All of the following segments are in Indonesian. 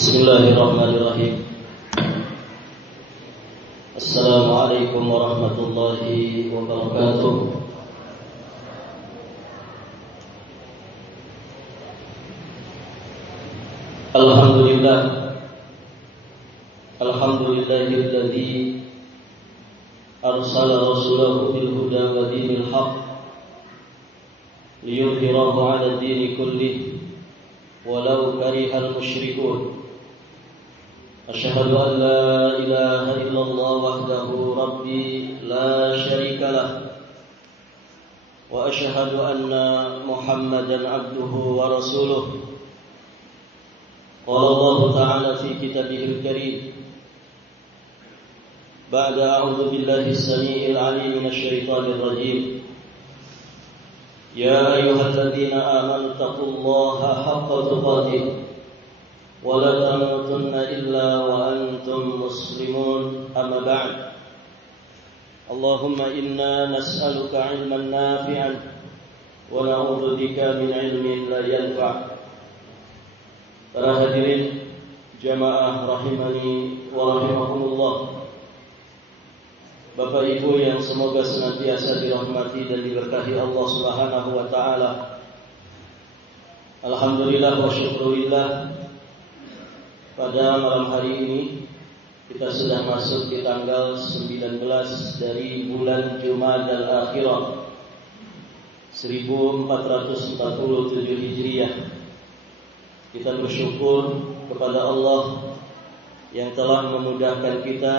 Bismillahirrahmanirrahim. Assalamualaikum warahmatullahi wabarakatuh. Alhamdulillahilladzi arsala rasulahu bil huda wa dinil haqq liyudhhirahu 'ala ad-dini kullih walau karihal musyrikun. Asyhadu an la ilaha illallah wahdahu rabbi la syarika lah wa asyhadu anna Muhammadan abduhu wa rasuluh. Qala Allah ta'ala fi kitabihil karim ba'da a'udzu billahi as-sami'il 'alim minasy syaithanir rajim. Ya ayyuhalladzina amanu taqullaha haqqa tuqatih wa la tamutunna illa wa antum muslimun. Amma ba'd. Allahumma inna nas'aluka 'ilman nafi'an wa na'udzu bika min 'ilmin la yanfa'. Para hadirin jamaah rahimani wa rahimakumullah, Bapak Ibu yang semoga senantiasa dirahmati dan diberkahi Allah Subhanahu wa taala. Alhamdulillah wa syukurillah, pada malam hari ini kita sudah masuk di tanggal 19 dari bulan Jumadal Akhirah 1447 Hijriah. Kita bersyukur kepada Allah yang telah memudahkan kita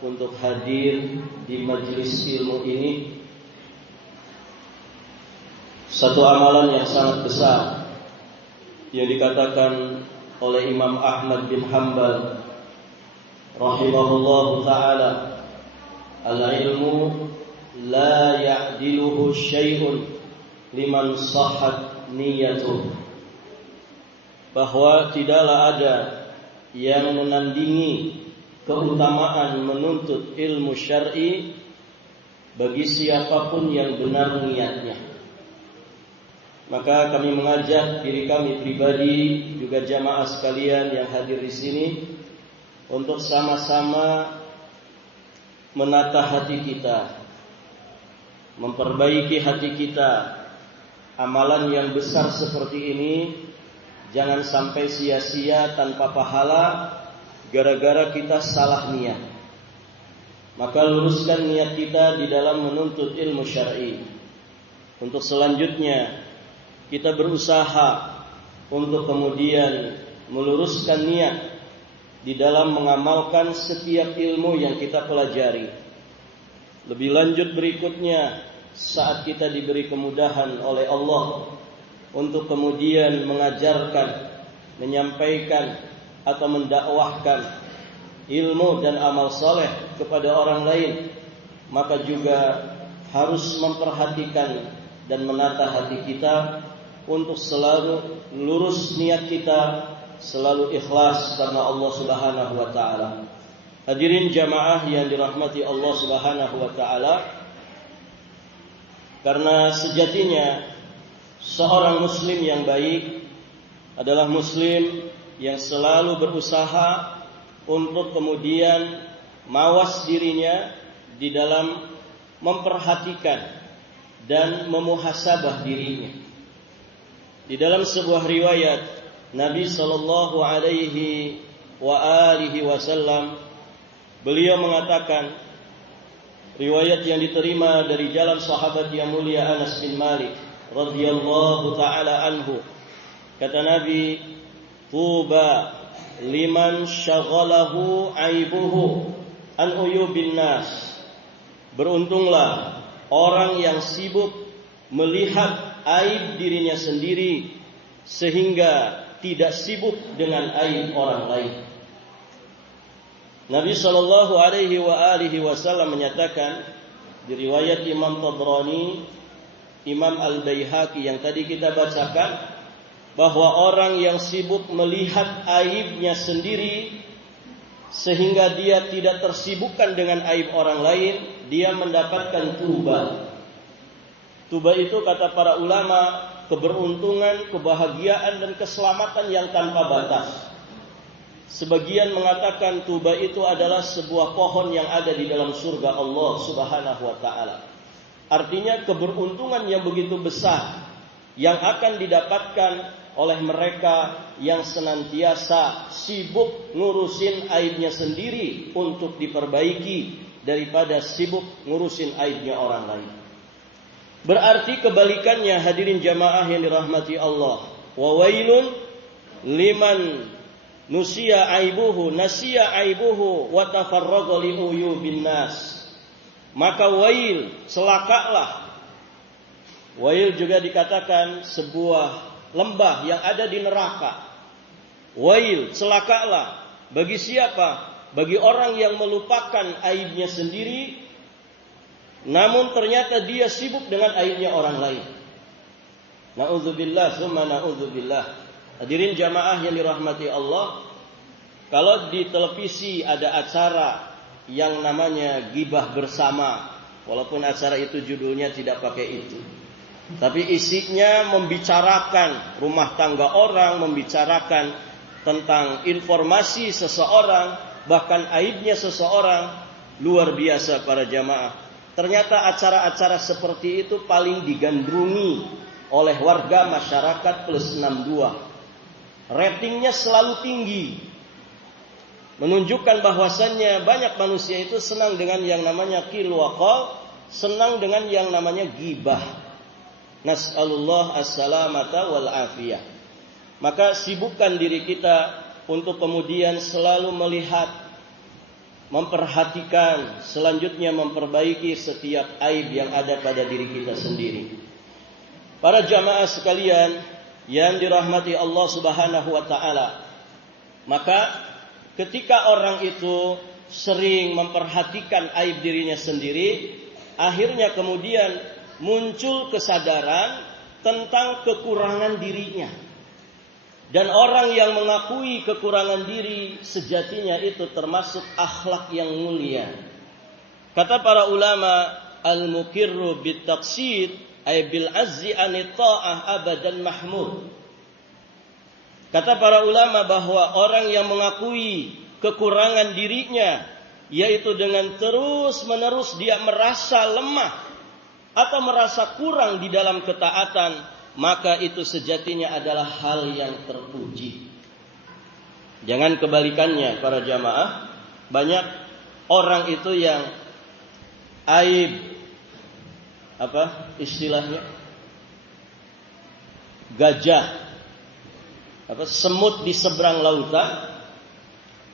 untuk hadir di majelis ilmu ini. Satu amalan yang sangat besar yang dikatakan oleh Imam Ahmad bin Hanbal rahimahullahu ta'ala, al-ilmu la ya'diluhu syai'un liman sahhat niyatuh, bahwa tidaklah ada yang menandingi keutamaan menuntut ilmu syar'i bagi siapapun yang benar niatnya. Maka kami mengajak diri kami pribadi, juga jamaah sekalian yang hadir di sini, untuk sama-sama menata hati kita, memperbaiki hati kita. Amalan yang besar seperti ini jangan sampai sia-sia tanpa pahala gara-gara kita salah niat. Maka luruskan niat kita di dalam menuntut ilmu syar'i. Untuk selanjutnya kita berusaha untuk kemudian meluruskan niat di dalam mengamalkan setiap ilmu yang kita pelajari. Lebih lanjut berikutnya, saat kita diberi kemudahan oleh Allah untuk kemudian mengajarkan, menyampaikan atau mendakwahkan ilmu dan amal saleh kepada orang lain, maka juga harus memperhatikan dan menata hati kita untuk selalu lurus niat kita, selalu ikhlas karena Allah Subhanahu wa taala. Hadirin jamaah yang dirahmati Allah Subhanahu wa taala, karena sejatinya seorang muslim yang baik adalah muslim yang selalu berusaha untuk kemudian mawas dirinya di dalam memperhatikan dan memuhasabah dirinya. Di dalam sebuah riwayat, Nabi sallallahu alaihi wasallam beliau mengatakan, riwayat yang diterima dari jalan sahabat yang mulia Anas bin Malik radhiyallahu taala anhu, kata Nabi, tuba liman syaghalahu aibuhu an uyubin nas. Beruntunglah orang yang sibuk melihat aib dirinya sendiri sehingga tidak sibuk dengan aib orang lain. Nabi sallallahu alaihi wasallam menyatakan di riwayat Imam Tabrani, Imam Al-Baihaqi yang tadi kita bacakan, bahwa orang yang sibuk melihat aibnya sendiri sehingga dia tidak tersibukkan dengan aib orang lain, dia mendapatkan tuba. Tuba itu kata para ulama, keberuntungan, kebahagiaan dan keselamatan yang tanpa batas. Sebagian mengatakan tuba itu adalah sebuah pohon yang ada di dalam surga Allah Subhanahu wa taala. Artinya keberuntungan yang begitu besar yang akan didapatkan oleh mereka yang senantiasa sibuk ngurusin aibnya sendiri untuk diperbaiki daripada sibuk ngurusin aibnya orang lain. Berarti kebalikannya, hadirin jamaah yang dirahmati Allah. Wa wailun liman nasiya aibuhu wa tafarraqa li uyubin nas. Maka wail, celakalah. Wail juga dikatakan sebuah lembah yang ada di neraka. Wail, celakalah. Bagi siapa? Bagi orang yang melupakan aibnya sendiri, namun ternyata dia sibuk dengan aibnya orang lain. Na'udzubillah, summa na'udzubillah. Hadirin jamaah yang dirahmati Allah, kalau di televisi ada acara yang namanya Gibah Bersama, walaupun acara itu judulnya tidak pakai itu, tapi isinya membicarakan rumah tangga orang, membicarakan tentang informasi seseorang, bahkan aibnya seseorang, luar biasa para jamaah. Ternyata acara-acara seperti itu paling digandrungi oleh warga masyarakat plus 62. Ratingnya selalu tinggi, menunjukkan bahwasannya banyak manusia itu senang dengan yang namanya qil wa qal, senang dengan yang namanya gibah. Nas'alullah as-salamata wal afiyah. Maka sibukkan diri kita untuk kemudian selalu melihat, memperhatikan, selanjutnya memperbaiki setiap aib yang ada pada diri kita sendiri. Para jamaah sekalian yang dirahmati Allah Subhanahu wa taala, maka ketika orang itu sering memperhatikan aib dirinya sendiri, akhirnya kemudian muncul kesadaran tentang kekurangan dirinya. Dan orang yang mengakui kekurangan diri sejatinya itu termasuk akhlak yang mulia. Kata para ulama, al-mukirru bit-taqsid ay bil azzi anit ta'ah abadan mahmud. Kata para ulama bahwa orang yang mengakui kekurangan dirinya, yaitu dengan terus-menerus dia merasa lemah atau merasa kurang di dalam ketaatan, maka itu sejatinya adalah hal yang terpuji. Jangan kebalikannya para jamaah. Banyak orang itu yang aib, apa istilahnya, gajah, semut di seberang lautan,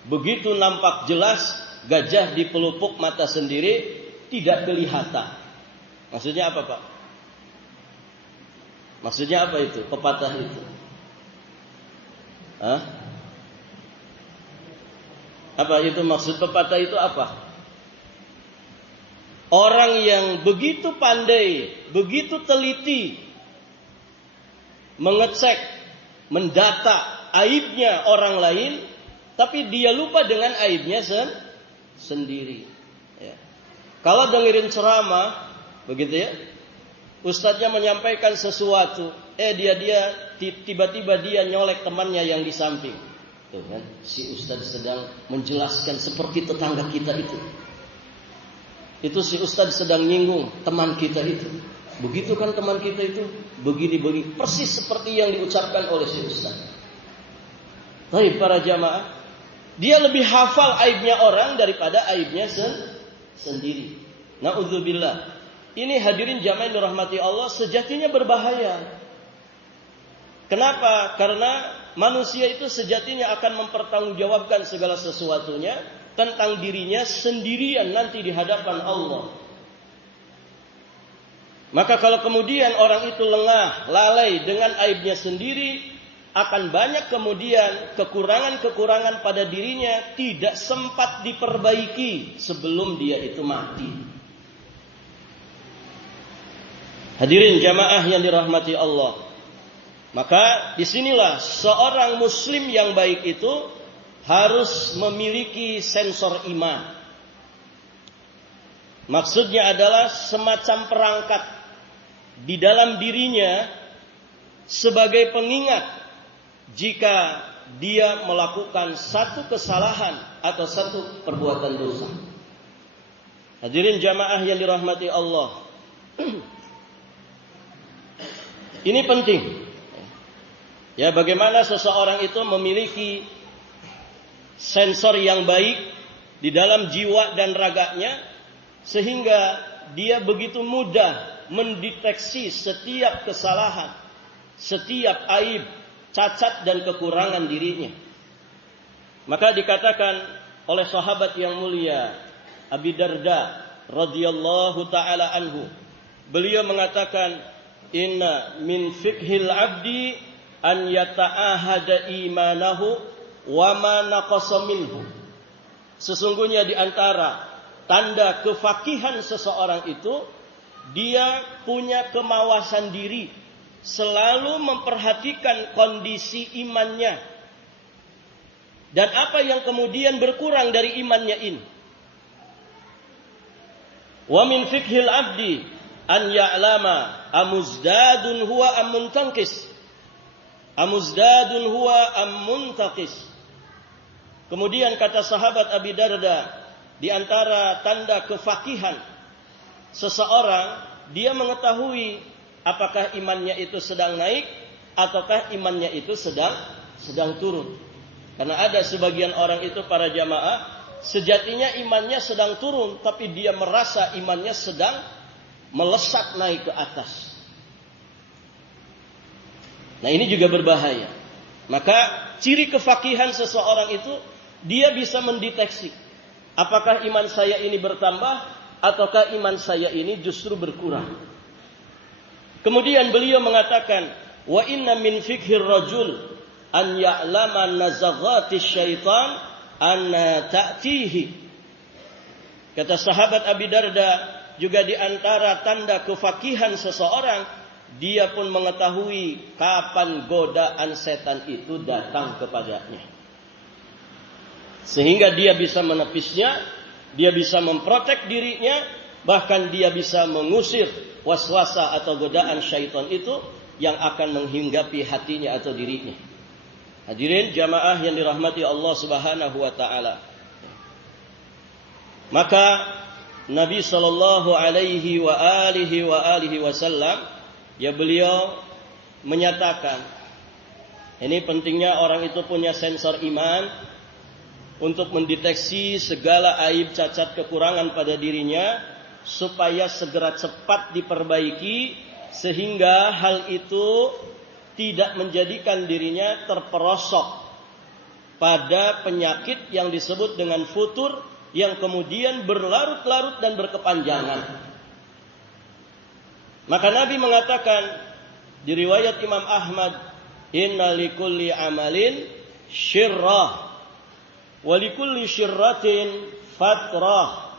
begitu nampak jelas gajah di pelupuk mata sendiri tidak kelihatan. Maksudnya apa, Pak? Maksudnya apa itu? Pepatah itu? Hah? Apa itu maksud pepatah itu apa? Orang yang begitu pandai, begitu teliti mengecek, mendata aibnya orang lain, tapi dia lupa dengan aibnya sendiri. Ya. Kalau dengerin ceramah, begitu ya, ustadznya menyampaikan sesuatu, dia tiba-tiba dia nyolek temannya yang di samping. Tuh kan, si ustadz sedang menjelaskan seperti tetangga kita itu. Itu si ustadz sedang nyinggung teman kita itu. Begitu kan teman kita itu, begini-begini, persis seperti yang diucapkan oleh si ustadz. Tapi para jamaah, dia lebih hafal aibnya orang daripada aibnya sendiri. Na'udzubillah. Ini hadirin jamaah yang dirahmati Allah, sejatinya berbahaya. Kenapa? Karena manusia itu sejatinya akan mempertanggungjawabkan segala sesuatunya tentang dirinya sendirian nanti di hadapan Allah. Maka kalau kemudian orang itu lengah, lalai dengan aibnya sendiri, akan banyak kemudian kekurangan-kekurangan pada dirinya tidak sempat diperbaiki sebelum dia itu mati. Hadirin jamaah yang dirahmati Allah. Maka disinilah seorang muslim yang baik itu harus memiliki sensor iman. Maksudnya adalah semacam perangkat di dalam dirinya sebagai pengingat jika dia melakukan satu kesalahan atau satu perbuatan dosa. Hadirin jamaah yang dirahmati Allah. Ini penting. Ya, bagaimana seseorang itu memiliki sensor yang baik di dalam jiwa dan raganya sehingga dia begitu mudah mendeteksi setiap kesalahan, setiap aib, cacat dan kekurangan dirinya. Maka dikatakan oleh sahabat yang mulia Abi Darda radhiyallahu taala anhu, beliau mengatakan, inna min fiqhil abdi an yata'ahada imanahu wa ma naqasa minhu. Sesungguhnya di antara tanda kefakihan seseorang itu, dia punya kemawasan diri, selalu memperhatikan kondisi imannya dan apa yang kemudian berkurang dari imannya ini. Wa min fiqhil abdi an ya'lama amuzdadun huwa am muntaqis. Amuzdadun huwa am muntaqis. Kemudian kata sahabat Abi Darda, di antara tanda kefakihan seseorang, dia mengetahui apakah imannya itu sedang naik ataukah imannya itu sedang turun. Karena ada sebagian orang itu, para jamaah, sejatinya imannya sedang turun, tapi dia merasa imannya sedang melesat naik ke atas. Nah, ini juga berbahaya. Maka ciri kefakihan seseorang itu, dia bisa mendeteksi apakah iman saya ini bertambah ataukah iman saya ini justru berkurang. Kemudian beliau mengatakan, wa inna min fiqhir rajul an ya'lama nazaghati syaitan anna ta'tihi. Kata sahabat Abi Darda, juga di antara tanda kefakihan seseorang, dia pun mengetahui kapan godaan setan itu datang kepadanya, sehingga dia bisa menepisnya, dia bisa memprotek dirinya, bahkan dia bisa mengusir waswasa atau godaan syaitan itu yang akan menghinggapi hatinya atau dirinya. Hadirin jamaah yang dirahmati Allah Subhanahu wa taala. Maka Nabi sallallahu alaihi wasallam, ya, beliau menyatakan, ini pentingnya orang itu punya sensor iman untuk mendeteksi segala aib, cacat, kekurangan pada dirinya, supaya segera cepat diperbaiki, sehingga hal itu tidak menjadikan dirinya terperosok pada penyakit yang disebut dengan futur, yang kemudian berlarut-larut dan berkepanjangan. Maka Nabi mengatakan di riwayat Imam Ahmad, inna likulli amalin syirrah wa likulli syirratin fatrah,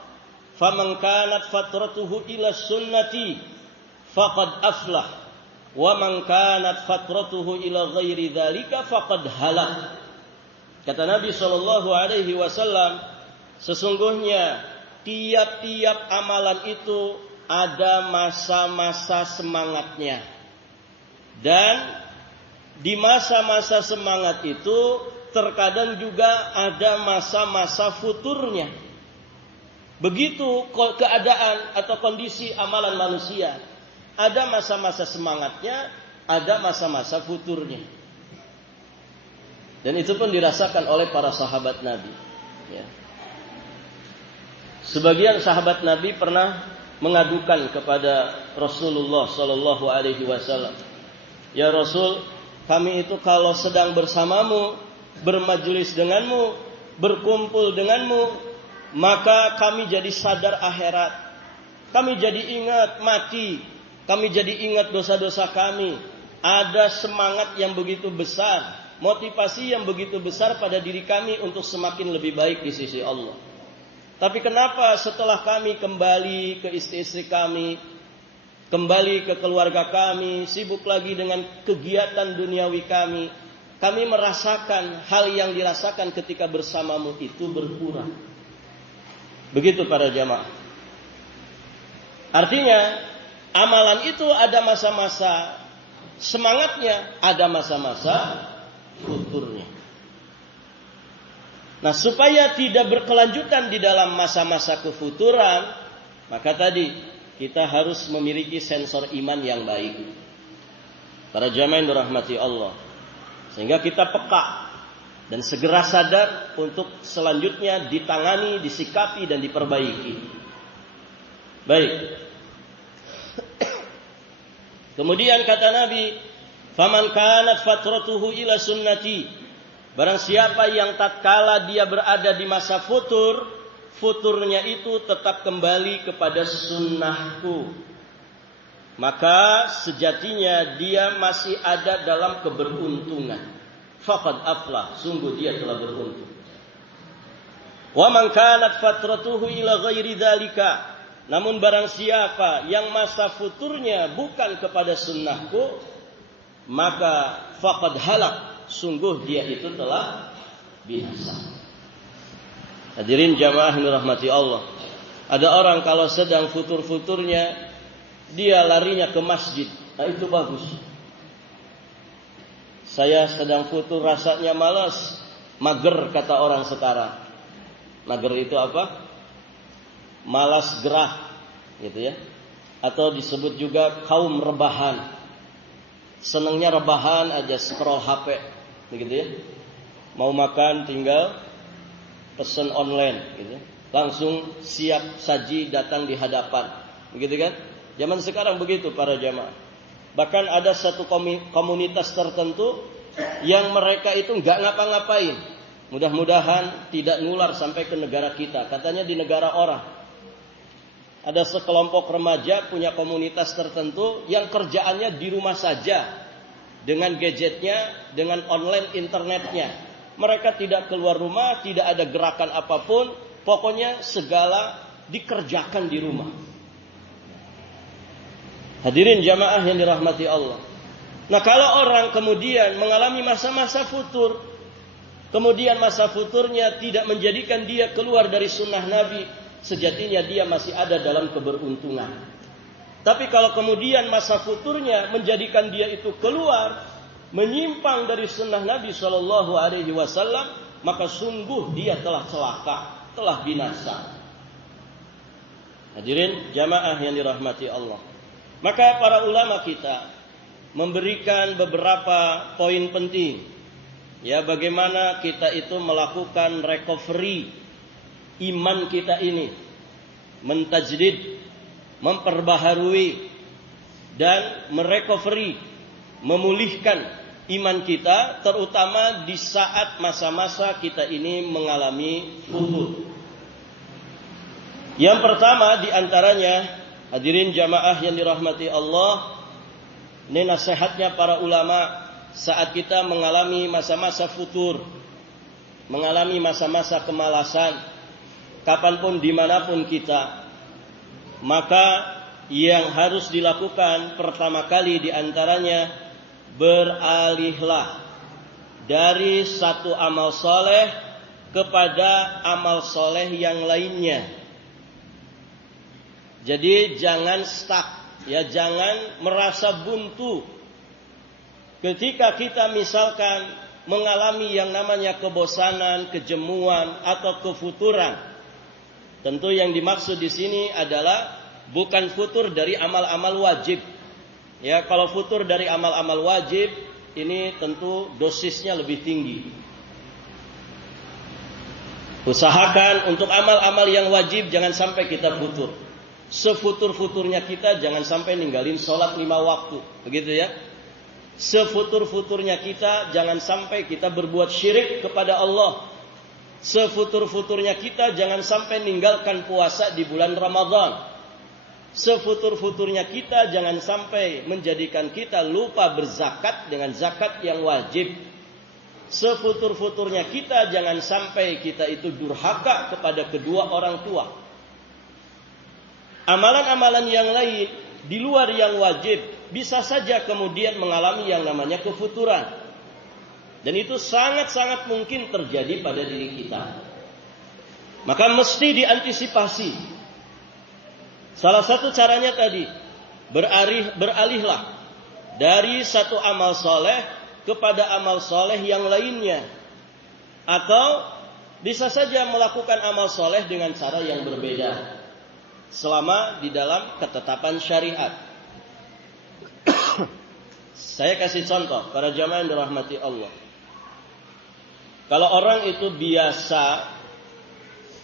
faman kanat fatratuhu ila sunnati faqad aflah, wa man kanat fatratuhu ila ghairi dzalika faqad halak. Kata Nabi sallallahu alaihi wasallam, sesungguhnya tiap-tiap amalan itu ada masa-masa semangatnya, dan di masa-masa semangat itu terkadang juga ada masa-masa futurnya. Begitu keadaan atau kondisi amalan manusia, ada masa-masa semangatnya, ada masa-masa futurnya. Dan itu pun dirasakan oleh para sahabat Nabi, ya. Sebagian sahabat Nabi pernah mengadukan kepada Rasulullah sallallahu alaihi wasallam, ya Rasul, kami itu kalau sedang bersamamu, bermajelis denganmu, berkumpul denganmu, maka kami jadi sadar akhirat, kami jadi ingat mati, kami jadi ingat dosa-dosa kami. Ada semangat yang begitu besar, motivasi yang begitu besar pada diri kami untuk semakin lebih baik di sisi Allah. Tapi kenapa setelah kami kembali ke istri-istri kami, kembali ke keluarga kami, sibuk lagi dengan kegiatan duniawi kami, kami merasakan hal yang dirasakan ketika bersamamu itu berkurang. Begitu para jamaah. Artinya, amalan itu ada masa-masa semangatnya, ada masa-masa futurnya. Nah, supaya tidak berkelanjutan di dalam masa-masa kefuturan, maka tadi kita harus memiliki sensor iman yang baik. Para jamaah yang dirahmati Allah. Sehingga kita peka dan segera sadar untuk selanjutnya ditangani, disikapi dan diperbaiki. Baik. Kemudian kata Nabi, "Faman kanat fatratuhu ila sunnati." Barang siapa yang tatkala dia berada di masa futur, futurnya itu tetap kembali kepada sunnahku, maka sejatinya dia masih ada dalam keberuntungan. Faqad aflah, sungguh dia telah beruntung. Wa man kanat fatratuhu ila ghairi dzalika. Namun barang siapa yang masa futurnya bukan kepada sunnahku, maka faqad halak, sungguh dia itu telah binasa. Hadirin jamaah yang dirahmati Allah. Ada orang kalau sedang futur-futurnya, dia larinya ke masjid. Nah, itu bagus. Saya sedang futur rasanya malas, mager kata orang sekarang. Mager itu apa? Malas gerah, gitu ya. Atau disebut juga kaum rebahan. Senangnya rebahan aja, scroll HP, begitu ya. Mau makan tinggal pesan online, gitu. Langsung siap saji datang di hadapan, begitu kan? Zaman sekarang begitu para jamaah. Bahkan ada satu komunitas tertentu yang mereka itu nggak ngapa-ngapain. Mudah-mudahan tidak nular sampai ke negara kita. Katanya di negara orang ada sekelompok remaja punya komunitas tertentu yang kerjaannya di rumah saja dengan gadgetnya, dengan online internetnya. Mereka tidak keluar rumah, tidak ada gerakan apapun, pokoknya segala dikerjakan di rumah. Hadirin jamaah yang dirahmati Allah. Nah, kalau orang kemudian mengalami masa-masa futur, kemudian masa futurnya tidak menjadikan dia keluar dari sunnah Nabi, sejatinya dia masih ada dalam keberuntungan. Tapi kalau kemudian masa futurnya menjadikan dia itu keluar, menyimpang dari sunnah Nabi Shallallahu Alaihi Wasallam, maka sungguh dia telah celaka, telah binasa. Hadirin jamaah yang dirahmati Allah. Maka para ulama kita memberikan beberapa poin penting, ya, bagaimana kita itu melakukan recovery iman kita ini, mentajdid, memperbaharui dan merecovery, memulihkan iman kita, terutama di saat masa-masa kita ini mengalami futur. Yang pertama di antaranya, hadirin jamaah yang dirahmati Allah, ini nasihatnya para ulama saat kita mengalami masa-masa futur, mengalami masa-masa kemalasan, kapanpun dimanapun kita, maka yang harus dilakukan pertama kali diantaranya, beralihlah dari satu amal soleh kepada amal soleh yang lainnya. Jadi jangan stuck, ya, jangan merasa buntu. Ketika kita misalkan mengalami yang namanya kebosanan, kejemuan atau kefuturan, tentu yang dimaksud di sini adalah bukan futur dari amal-amal wajib. Ya, kalau futur dari amal-amal wajib, ini tentu dosisnya lebih tinggi. Usahakan untuk amal-amal yang wajib jangan sampai kita futur. Sefutur-futurnya kita jangan sampai ninggalin sholat 5 waktu, begitu ya. Sefutur-futurnya kita jangan sampai kita berbuat syirik kepada Allah. Sefutur-futurnya kita jangan sampai ninggalkan puasa di bulan Ramadan. Sefutur-futurnya kita jangan sampai menjadikan kita lupa berzakat dengan zakat yang wajib. Sefutur-futurnya kita jangan sampai kita itu durhaka kepada kedua orang tua. Amalan-amalan yang lain di luar yang wajib bisa saja kemudian mengalami yang namanya kefuturan. Dan itu sangat-sangat mungkin terjadi pada diri kita. Maka mesti diantisipasi. Salah satu caranya tadi, beralihlah dari satu amal soleh kepada amal soleh yang lainnya. Atau bisa saja melakukan amal soleh dengan cara yang berbeda, selama di dalam ketetapan syariat. Saya kasih contoh, para jamaah yang dirahmati Allah. Kalau orang itu biasa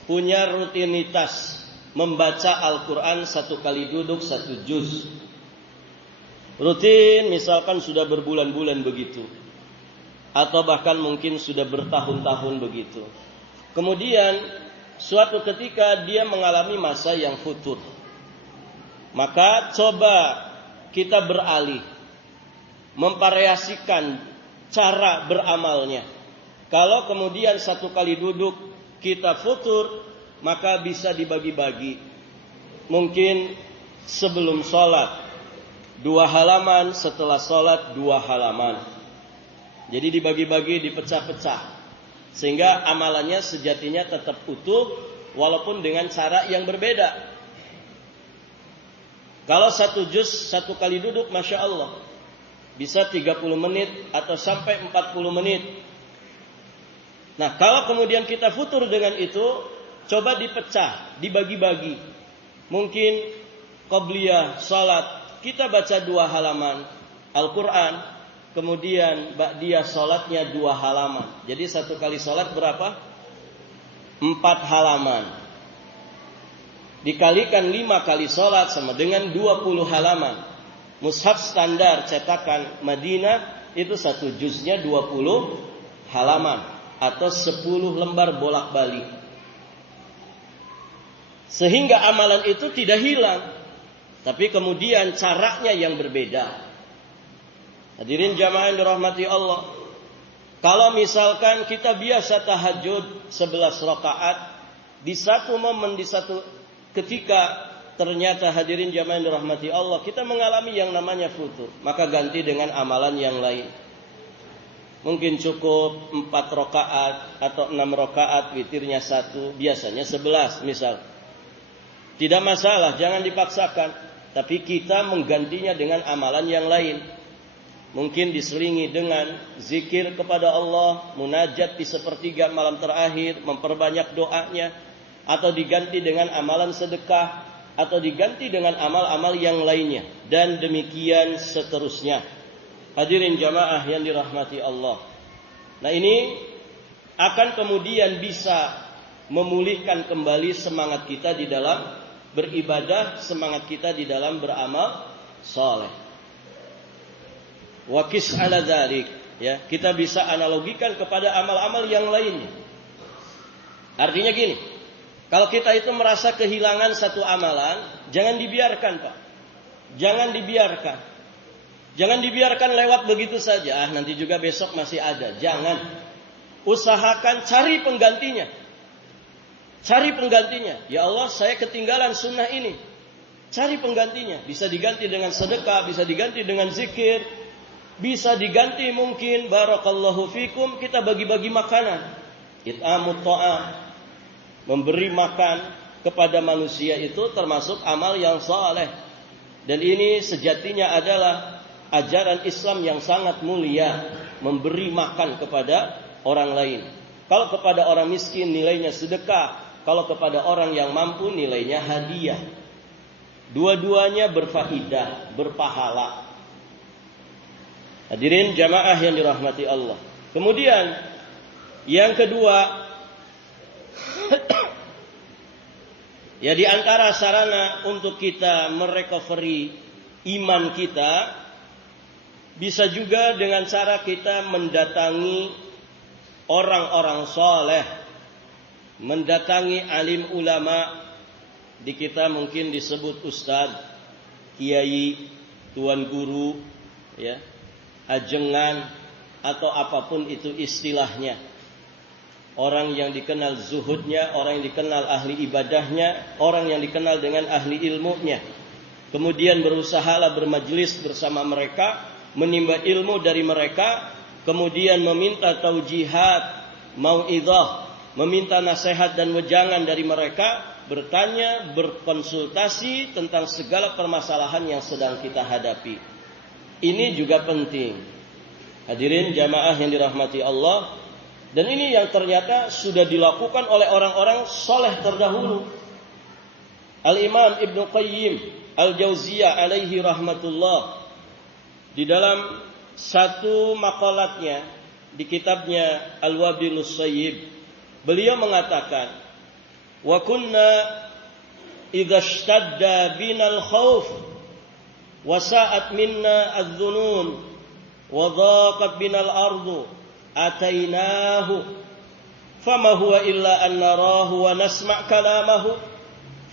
punya rutinitas membaca Al-Quran 1 kali duduk 1 juz, rutin misalkan sudah berbulan-bulan begitu, atau bahkan mungkin sudah bertahun-tahun begitu. Kemudian suatu ketika dia mengalami masa yang futur, maka coba kita beralih, memvariasikan cara beramalnya. Kalau kemudian 1 kali duduk kita futur, maka bisa dibagi-bagi. Mungkin sebelum sholat 2 halaman, setelah sholat 2 halaman. Jadi dibagi-bagi, dipecah-pecah, sehingga amalannya sejatinya tetap utuh, walaupun dengan cara yang berbeda. Kalau 1 juz 1 kali duduk, Masya Allah, bisa 30 menit atau sampai 40 menit. Nah, kalau kemudian kita futur dengan itu, coba dipecah, dibagi-bagi. Mungkin qobliyah salat, kita baca 2 halaman Al-Quran, kemudian ba'diyah salatnya 2 halaman. Jadi 1 kali salat berapa? 4 halaman. Dikalikan 5 kali salat sama dengan 20 halaman. Mushaf standar cetakan Madinah itu 1 juznya 20 halaman atau 10 lembar bolak-balik. Sehingga amalan itu tidak hilang, tapi kemudian caranya yang berbeda. Hadirin jamaah yang dirahmati Allah, kalau misalkan kita biasa tahajud 11 rakaat, di satu momen, di satu ketika, ternyata hadirin jamaah yang dirahmati Allah, kita mengalami yang namanya futur, maka ganti dengan amalan yang lain. Mungkin cukup 4 rakaat atau 6 rakaat, witirnya 1, biasanya 11 misal. Tidak masalah, jangan dipaksakan, tapi kita menggantinya dengan amalan yang lain. Mungkin diselingi dengan zikir kepada Allah, munajat di sepertiga malam terakhir, memperbanyak doanya, atau diganti dengan amalan sedekah, atau diganti dengan amal-amal yang lainnya, dan demikian seterusnya. Hadirin jamaah yang dirahmati Allah. Nah, ini akan kemudian bisa memulihkan kembali semangat kita di dalam beribadah, semangat kita di dalam beramal saleh. Wakis ala dzalik, ya, kita bisa analogikan kepada amal-amal yang lainnya. Artinya gini, kalau kita itu merasa kehilangan satu amalan, jangan dibiarkan, Pak. Jangan dibiarkan. Jangan dibiarkan lewat begitu saja. Nanti juga besok masih ada. Jangan. Usahakan cari penggantinya. Cari penggantinya. Ya Allah, saya ketinggalan sunnah ini. Cari penggantinya. Bisa diganti dengan sedekah, bisa diganti dengan zikir, bisa diganti mungkin barakallahu fikum, kita bagi-bagi makanan. It'amut ta'am, memberi makan kepada manusia itu termasuk amal yang saleh. Dan ini sejatinya adalah ajaran Islam yang sangat mulia, memberi makan kepada orang lain. Kalau kepada orang miskin nilainya sedekah, kalau kepada orang yang mampu nilainya hadiah. Dua-duanya berfaedah, berpahala. Hadirin jamaah yang dirahmati Allah. Kemudian yang kedua, ya, di antara sarana untuk kita merecovery iman kita, bisa juga dengan cara kita mendatangi orang-orang saleh, mendatangi alim ulama. Di kita mungkin disebut ustadz, kiai, tuan guru, ya, ajengan, atau apapun itu istilahnya. Orang yang dikenal zuhudnya, orang yang dikenal ahli ibadahnya, orang yang dikenal dengan ahli ilmunya. Kemudian berusahalah bermajlis bersama mereka, menimba ilmu dari mereka, kemudian meminta taujihat, mau'idhah, meminta nasihat dan wejangan dari mereka, bertanya, berkonsultasi tentang segala permasalahan yang sedang kita hadapi. Ini juga penting. Hadirin jamaah yang dirahmati Allah, Dan ini yang ternyata sudah dilakukan oleh orang-orang soleh terdahulu. Al-Imam Ibnu Qayyim Al-Jauziyah alaihi rahmatullah, di dalam satu makalatnya di kitabnya Al-Wabilus Sayyib, beliau mengatakan, wa kunna idza ishtadda binal khauf wa sa'at minna adh-dhunun wa dhaqat binal ardu atainahu fama huwa illa an narahu wa nasma' kalamahu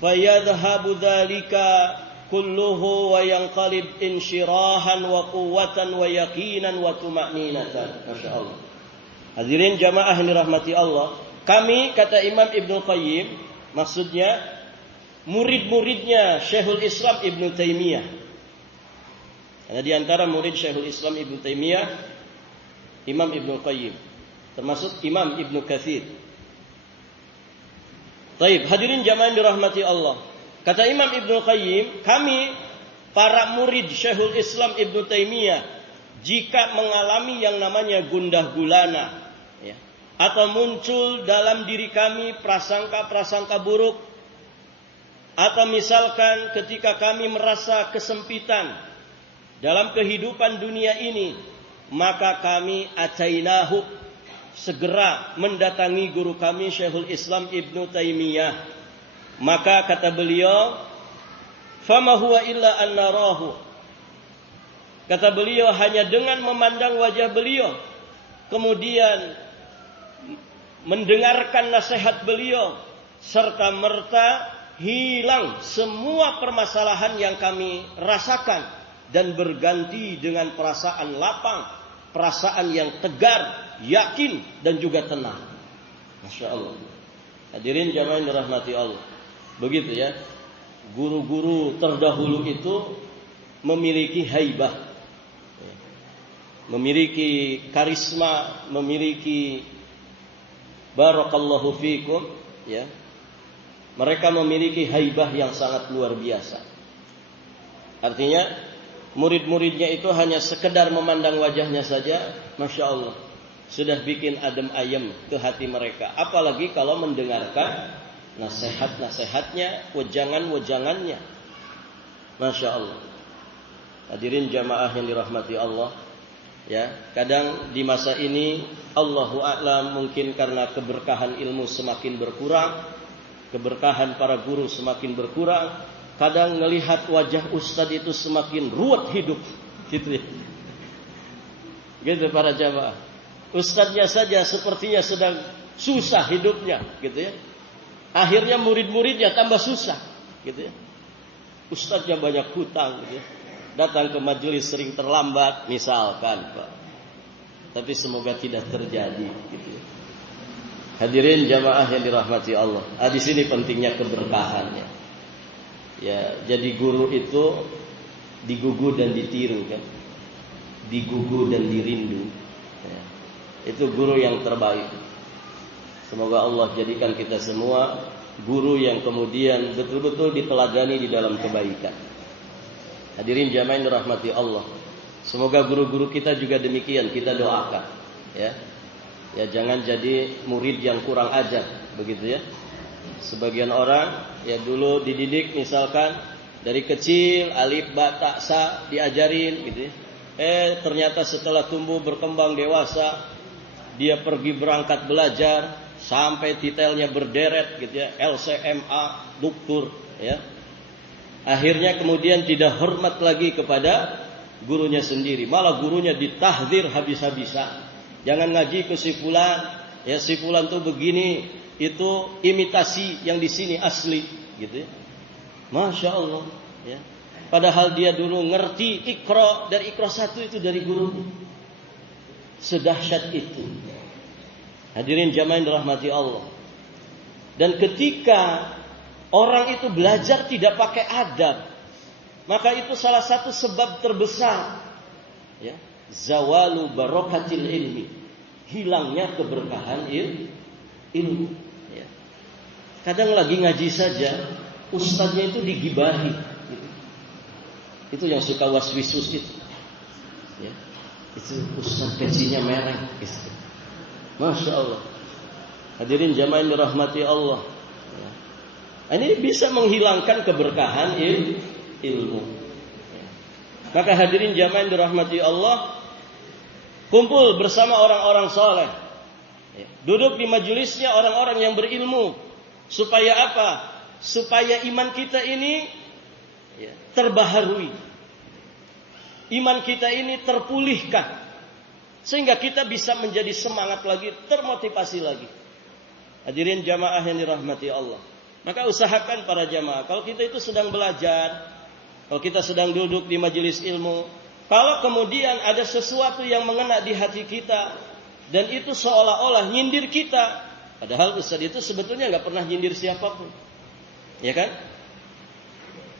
fayadhhabu dhalika kulluhu wa yanqalib insyirahan wa quwwatan wa yaqinan wa tuma'ninatan. Masyaallah. Hadirin jamaah yang dirahmati Allah, kami, kata Imam Ibnu Qayyim, maksudnya murid-muridnya Syekhul Islam Ibnu Taimiyah. Karena di antara murid Syekhul Islam Ibnu Taimiyah Imam Ibnu Qayyim, termasuk Imam Ibnu Katsir. Baik, hadirin jamaah yang dirahmati Allah. Kata Imam Ibnu Qayyim, kami para murid Syekhul Islam Ibnu Taimiyah, jika mengalami yang namanya gundah gulana, ya, atau muncul dalam diri kami prasangka-prasangka buruk, atau misalkan ketika kami merasa kesempitan dalam kehidupan dunia ini, maka kami atainahu, segera mendatangi guru kami Syekhul Islam Ibnu Taimiyah. Maka kata beliau, fama huwa illa an narahu, kata beliau, hanya dengan memandang wajah beliau, kemudian mendengarkan nasihat beliau, serta merta hilang semua permasalahan yang kami rasakan dan berganti dengan perasaan lapang, perasaan yang tegar, yakin dan juga tenang. Masya Allah. Hadirin jamaah yang dirahmati Allah. Begitu ya, guru-guru terdahulu itu memiliki haibah, memiliki karisma, memiliki barakallahu fikum, ya. Mereka memiliki haibah yang sangat luar biasa. Artinya murid-muridnya itu hanya sekedar memandang wajahnya saja, Masya Allah, sudah bikin adem ayem ke hati mereka. Apalagi kalau mendengarkan nasihat-nasihatnya, wejangan-wejangannya. Masya Allah. Hadirin jamaah yang dirahmati Allah, ya, kadang di masa ini Allahu a'lam, mungkin karena keberkahan ilmu semakin berkurang, keberkahan para guru semakin berkurang, kadang melihat wajah ustadz itu semakin ruwet hidup, gitu ya. Gitu para jamaah. Ustadznya saja sepertinya sedang susah hidupnya, gitu ya. Akhirnya murid-muridnya tambah susah, gitu ya. Ustadznya banyak hutang, gitu ya. Datang ke majelis sering terlambat, misalkan, Pak. Tapi semoga tidak terjadi, gitu ya. Hadirin jamaah yang dirahmati Allah. Di sini pentingnya keberkahannya. Ya, jadi guru itu digugu dan ditiru, kan? Digugu dan dirindu. Ya. Itu guru yang terbaik. Semoga Allah jadikan kita semua guru yang kemudian betul-betul diteladani di dalam kebaikan. Hadirin jamaah yang dirahmati Allah. Semoga guru-guru kita juga demikian, kita doakan, ya. Ya, jangan jadi murid yang kurang ajar, begitu ya. Sebagian orang ya dulu dididik misalkan dari kecil alif ba ta sa diajarin, gitu ya. Ternyata setelah tumbuh berkembang dewasa, dia pergi berangkat belajar sampai titelnya berderet, gitu ya, LCMA, doktor, ya. Akhirnya kemudian tidak hormat lagi kepada gurunya sendiri, malah gurunya ditahdzir habis-habisan. Jangan ngaji ke si fulan, ya, si fulan tuh begini, itu imitasi, yang di sini asli, gitu ya. Masya Allah, ya. Padahal dia dulu ngerti Iqra, dari Iqra 1 itu dari guru. Sedahsyat itu. Hadirin jamaah yang dirahmati Allah. Dan ketika orang itu belajar tidak pakai adab, maka itu salah satu sebab terbesar, ya, zawalu barokatil ilmi, hilangnya keberkahan ilmu. Ya. Kadang lagi ngaji saja, ustadznya itu digibahi. Gitu. Itu yang suka waswisus itu. Ya. Itu ustadz pecinya merah. Gitu. Masya Allah. Hadirin jamaah yang dirahmati Allah. Ini bisa menghilangkan keberkahan ilmu. Maka hadirin jamaah yang dirahmati Allah, kumpul bersama orang-orang soleh. Duduk di majelisnya orang-orang yang berilmu. Supaya apa? Supaya iman kita ini terbaharui. Iman kita ini terpulihkan. Sehingga kita bisa menjadi semangat lagi, termotivasi lagi. Hadirin jamaah yang dirahmati Allah. Maka usahakan para jamaah, kalau kita itu sedang belajar, kalau kita sedang duduk di majelis ilmu, kalau kemudian ada sesuatu yang mengena di hati kita, dan itu seolah-olah nyindir kita, padahal ustaz itu sebetulnya nggak pernah nyindir siapapun, ya kan?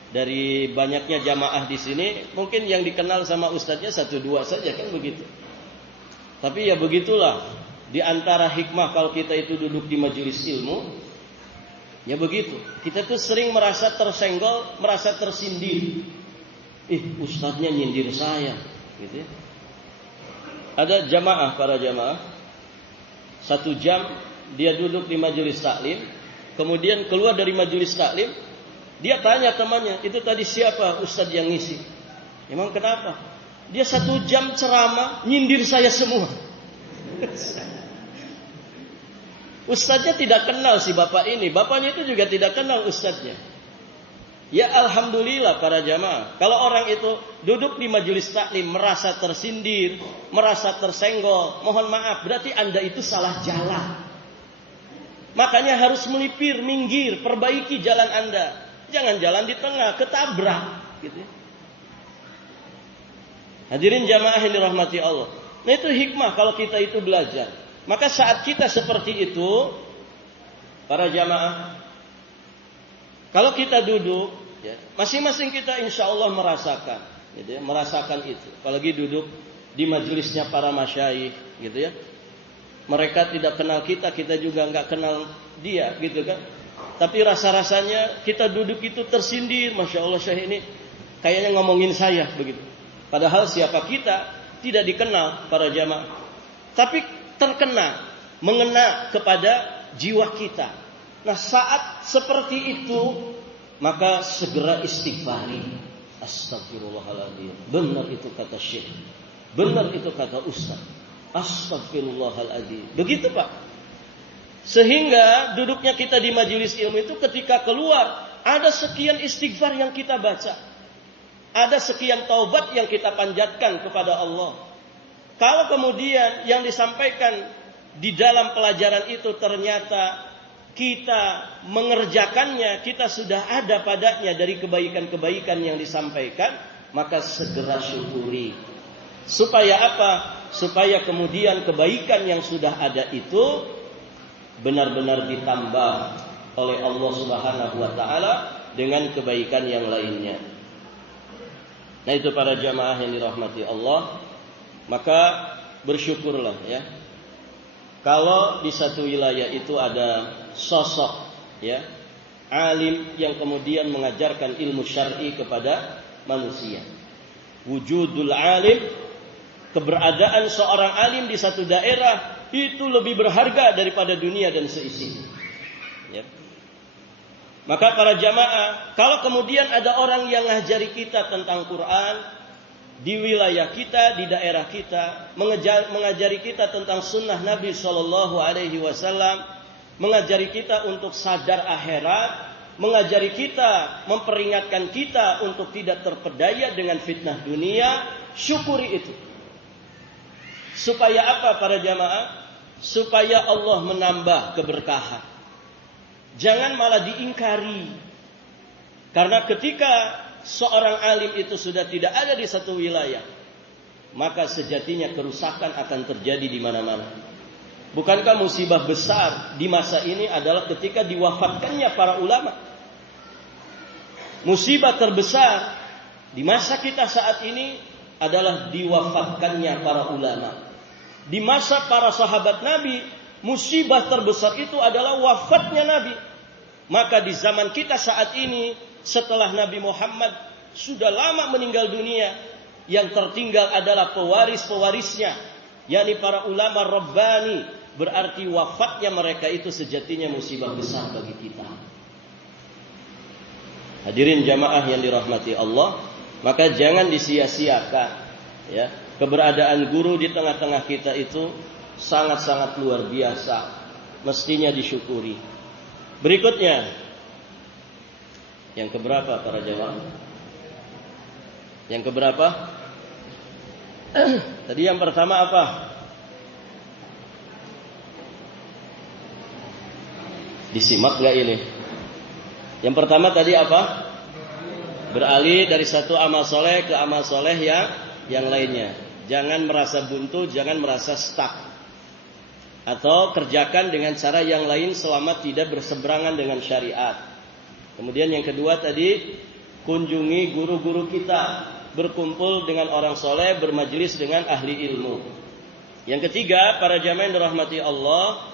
Dari banyaknya jamaah di sini, mungkin yang dikenal sama ustaznya 1-2 saja, kan begitu. Tapi ya begitulah, di antara hikmah kalau kita itu duduk di majelis ilmu, ya begitu. Kita tuh sering merasa tersenggol, merasa tersindir. Ustadznya nyindir saya, gitu ya. Ada jamaah, para jamaah, 1 jam dia duduk di majelis taklim, kemudian keluar dari majelis taklim, dia tanya temannya, itu tadi siapa ustadz yang ngisi? Emang kenapa? Dia 1 jam ceramah, nyindir saya semua. Ustadznya tidak kenal si bapak ini, bapaknya itu juga tidak kenal ustadznya. Ya alhamdulillah para jamaah, kalau orang itu duduk di majelis taklim merasa tersindir, merasa tersenggol, mohon maaf, berarti Anda itu salah jalan. Makanya harus melipir, minggir, perbaiki jalan Anda. Jangan jalan di tengah, ketabrak, gitu. Hadirin jamaah yang dirahmati Allah. Nah itu hikmah kalau kita itu belajar. Maka saat kita seperti itu, para jamaah, kalau kita duduk, ya, masing-masing kita insya Allah merasakan, gitu ya, merasakan itu. Apalagi duduk di majelisnya para masyayikh, gitu ya. Mereka tidak kenal kita, kita juga nggak kenal dia, gitu kan. Tapi rasa-rasanya kita duduk itu tersindir, masya Allah syekh ini kayaknya ngomongin saya, begitu. Padahal siapa kita tidak dikenal para jamaah, tapi terkena, mengena kepada jiwa kita. Nah saat seperti itu, maka segera istighfari. Astagfirullahaladzim. Benar itu kata syekh, benar itu kata ustaz. Astagfirullahaladzim. Begitu Pak. Sehingga duduknya kita di majelis ilmu itu ketika keluar, ada sekian istighfar yang kita baca, ada sekian taubat yang kita panjatkan kepada Allah. Kalau kemudian yang disampaikan di dalam pelajaran itu ternyata kita mengerjakannya, kita sudah ada padanya dari kebaikan-kebaikan yang disampaikan, maka segera syukuri. Supaya apa? Supaya kemudian kebaikan yang sudah ada itu benar-benar ditambah oleh Allah Subhanahu wa taala dengan kebaikan yang lainnya. Nah itu para jamaah yang dirahmati Allah. Maka bersyukurlah ya, kalau di satu wilayah itu ada sosok ya alim yang kemudian mengajarkan ilmu syar'i kepada manusia. Wujudul alim, keberadaan seorang alim di satu daerah itu lebih berharga daripada dunia dan seisinya. Ya. Maka para jamaah, kalau kemudian ada orang yang ngajari kita tentang Quran di wilayah kita, di daerah kita, mengajari kita tentang sunnah Nabi Shallallahu Alaihi Wasallam, mengajari kita untuk sadar akhirat, mengajari kita, memperingatkan kita untuk tidak terpedaya dengan fitnah dunia, syukuri itu. Supaya apa para jamaah? Supaya Allah menambah keberkahan. Jangan malah diingkari. Karena ketika seorang alim itu sudah tidak ada di satu wilayah, maka sejatinya kerusakan akan terjadi di mana-mana. Bukankah musibah besar di masa ini adalah ketika diwafatkannya para ulama? Musibah terbesar di masa kita saat ini adalah diwafatkannya para ulama. Di masa para sahabat Nabi, musibah terbesar itu adalah wafatnya Nabi. Maka di zaman kita saat ini, setelah Nabi Muhammad sudah lama meninggal dunia, yang tertinggal adalah pewaris-pewarisnya, yakni para ulama Rabbani, berarti wafatnya mereka itu sejatinya musibah besar bagi kita. Hadirin jamaah yang dirahmati Allah, maka jangan disia-siakan ya. Keberadaan guru di tengah-tengah kita itu sangat-sangat luar biasa, mestinya disyukuri. Berikutnya, yang keberapa para jamaah? Yang keberapa? Tadi yang pertama apa? Disimak gak ini? Yang pertama tadi apa? Beralih dari satu amal soleh ke amal soleh yang lainnya. Jangan merasa buntu, jangan merasa stuck. Atau kerjakan dengan cara yang lain selama tidak berseberangan dengan syariat. Kemudian yang kedua tadi, kunjungi guru-guru kita, berkumpul dengan orang soleh, bermajelis dengan ahli ilmu. Yang ketiga, para jamaah yang dirahmati Allah,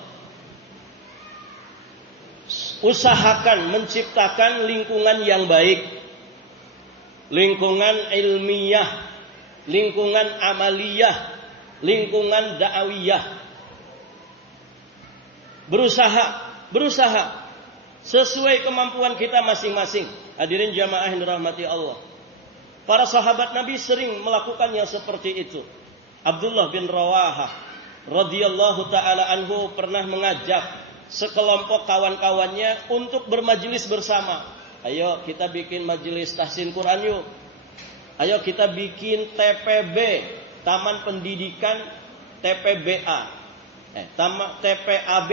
usahakan menciptakan lingkungan yang baik, lingkungan ilmiah, lingkungan amaliyah, lingkungan da'awiyah. Berusaha sesuai kemampuan kita masing-masing. Hadirin jamaah yang dirahmati Allah, para sahabat Nabi sering melakukan yang seperti itu. Abdullah bin Rawahah radhiyallahu taala anhu pernah mengajak sekelompok kawan-kawannya untuk bermajelis bersama. Ayo kita bikin majelis tahsin Quran yuk. Ayo kita bikin TPB, Taman Pendidikan TPBA. TPAB,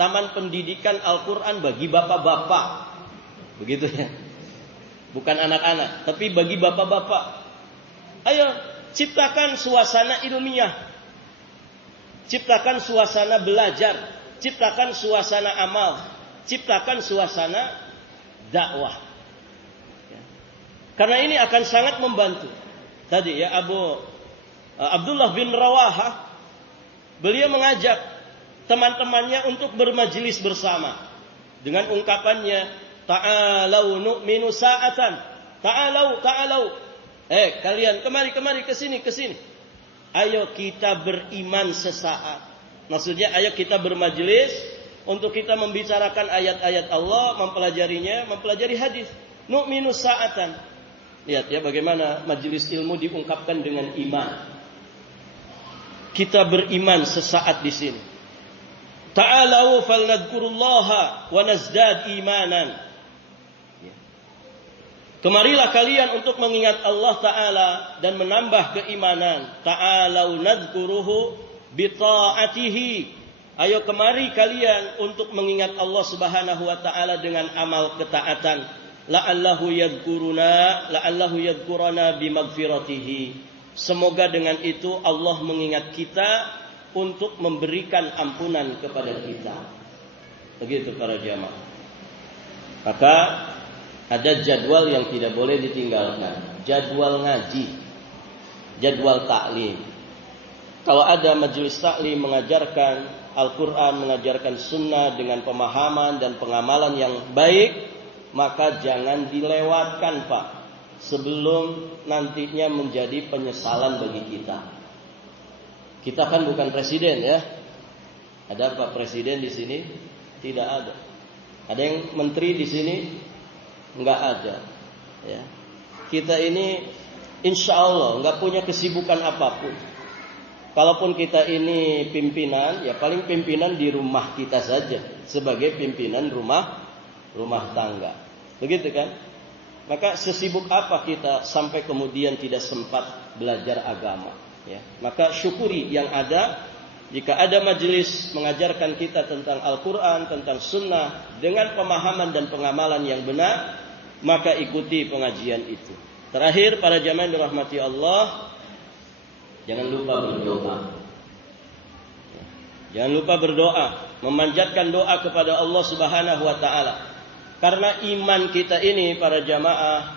Taman Pendidikan Al-Quran bagi bapak-bapak. Begitu ya. Bukan anak-anak, tapi bagi bapak-bapak. Ayo ciptakan suasana ilmiah, ciptakan suasana belajar, ciptakan suasana amal, ciptakan suasana dakwah. Karena ini akan sangat membantu. Tadi ya Abdullah bin Rawahah, beliau mengajak teman-temannya untuk bermajelis bersama dengan ungkapannya, ta'alau nu'minu sa'atan. Ta'alau. Kalian kemari ke sini. Ayo kita beriman sesaat. Maksudnya ayo kita bermajelis untuk kita membicarakan ayat-ayat Allah, mempelajari hadis. Nu'minu sa'atan. Lihat ya bagaimana majelis ilmu diungkapkan dengan iman. Kita beriman sesaat di sini. Ta'alau falnadkurullaha wa nazdad imanan. Kemarilah kalian untuk mengingat Allah Ta'ala dan menambah keimanan. Ta'alau nadkuruhu bita'atihi. Ayo kemari kalian untuk mengingat Allah Subhanahu wa Ta'ala dengan amal ketaatan. La'allahu yadhkurana bimagfiratihi. Semoga dengan itu Allah mengingat kita untuk memberikan ampunan kepada kita. Begitu para jamaah. Maka ada jadwal yang tidak boleh ditinggalkan. Jadwal ngaji, jadwal taklim. Kalau ada majelis taklim mengajarkan Al-Quran, mengajarkan sunnah dengan pemahaman dan pengamalan yang baik, maka jangan dilewatkan Pak, sebelum nantinya menjadi penyesalan bagi kita. Kita kan bukan presiden ya. Ada Pak Presiden di sini? Tidak ada. Ada yang menteri di sini? Enggak ada. Ya. Kita ini insya Allah enggak punya kesibukan apapun. Kalaupun kita ini pimpinan, ya paling pimpinan di rumah kita saja, sebagai pimpinan rumah tangga. Begitu kan? Maka sesibuk apa kita sampai kemudian tidak sempat belajar agama, ya. Maka syukuri yang ada. Jika ada majelis mengajarkan kita tentang Al-Quran, tentang sunnah dengan pemahaman dan pengamalan yang benar, maka ikuti pengajian itu. Terakhir, para jamaah yang dirahmati Allah, jangan lupa berdoa. Jangan lupa berdoa, memanjatkan doa kepada Allah Subhanahu wa Ta'ala. Karena iman kita ini, para jamaah,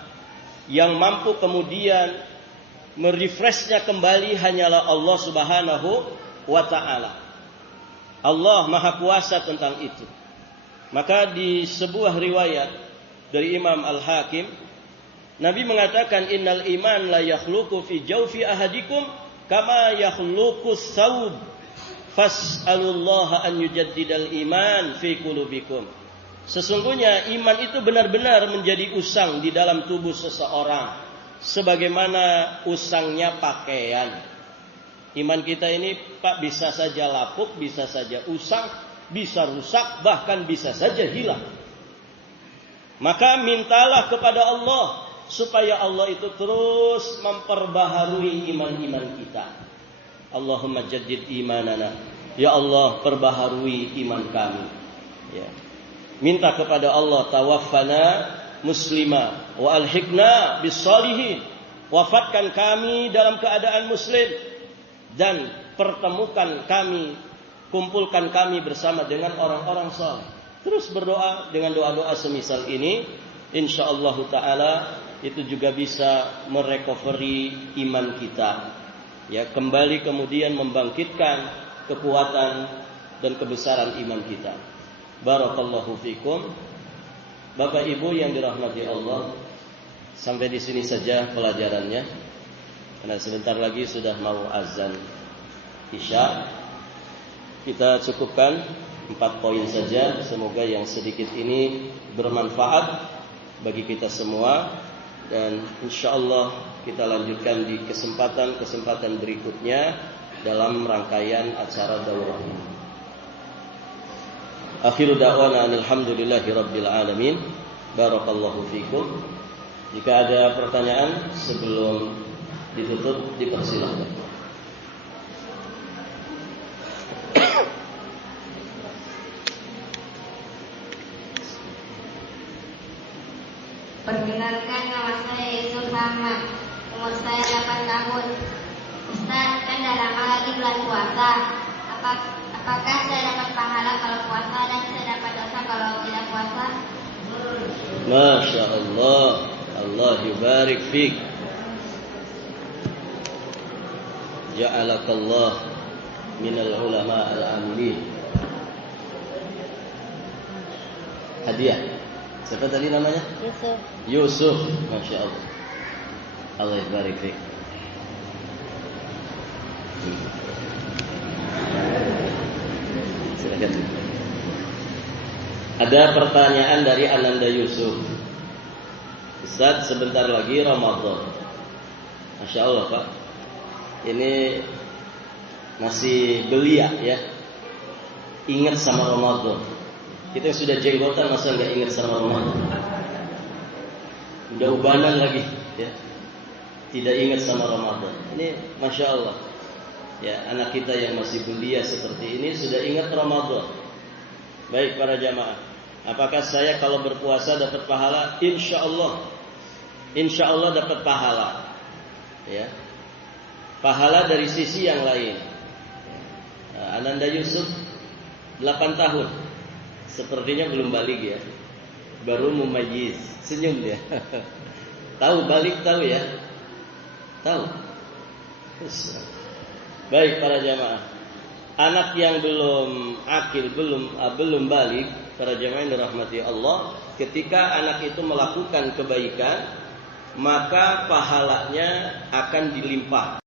yang mampu kemudian merefreshnya kembali hanyalah Allah Subhanahu wa ta'ala. Allah Maha Kuasa tentang itu. Maka di sebuah riwayat dari Imam Al-Hakim, Nabi mengatakan, innal iman la yakhluqu fi jawfi ahadikum kama yakhluqu thawb fas'alullaha an yujaddidal iman fi qulubikum. Sesungguhnya iman itu benar-benar menjadi usang di dalam tubuh seseorang, sebagaimana usangnya pakaian. Iman kita ini Pak bisa saja lapuk, bisa saja usang, bisa rusak, bahkan bisa saja hilang. Maka mintalah kepada Allah supaya Allah itu terus memperbaharui iman-iman kita. Allahumma jaddid imanana. Ya Allah, perbaharui iman kami. Ya. Minta kepada Allah, tawaffana muslima wa alhiqna bis-shalihin. Wafatkan kami dalam keadaan muslim dan pertemukan kami, kumpulkan kami bersama dengan orang-orang saleh. Terus berdoa dengan doa-doa semisal ini, insyaallah taala itu juga bisa merecovery iman kita. Ya, kembali kemudian membangkitkan kekuatan dan kebesaran iman kita. Barakallahu fikum. Bapak Ibu yang dirahmati Allah, sampai di sini saja pelajarannya. Karena sebentar lagi sudah mau azan Isya. Kita cukupkan 4 poin saja. Semoga yang sedikit ini bermanfaat bagi kita semua. Dan insyaallah kita lanjutkan di kesempatan berikutnya dalam rangkaian acara daurah ini. Akhiru da'wana alhamdulillahi rabbil alamin. Barakallahu fikum. Jika ada pertanyaan sebelum ditutup, dipersilakan. Perkenalkan, nama saya Yusuf Rahman. Umur saya 8 tahun. Ustaz, kan dah lama lagi bulan puasa. Apakah saya dapat pahala kalau puasa dan saya dapat dosa kalau tidak puasa? Masya Allah. Allah yubarik fik. Ja'alakallah minal ulama al-amilin. Hadiah. Siapa tadi namanya? Yusuf. Yusuf. Masya Allah. Allah yubarik fik. Silakan. Ada pertanyaan dari Ananda Yusuf. Ustaz, sebentar lagi Ramadan. Masya Allah Pak. Ini masih belia ya. Ingat sama Ramadan. Kita sudah jenggotan masa nggak ingat sama Ramadan? Udah ubanan lagi ya. Tidak ingat sama Ramadan. Ini Masya Allah. Ya, anak kita yang masih belia seperti ini sudah ingat Ramadan. Baik para jamaah, apakah saya kalau berpuasa dapat pahala? Insya Allah dapat pahala. Ya, pahala dari sisi yang lain. Ananda Yusuf 8 tahun, sepertinya belum balik ya, baru mumayyiz, senyum dia. Tahu balik, tahu ya, tahu. Baik para jamaah, anak yang belum akil, belum balik, para jamaah yang dirahmati Allah, ketika anak itu melakukan kebaikan, maka pahalanya akan dilimpah.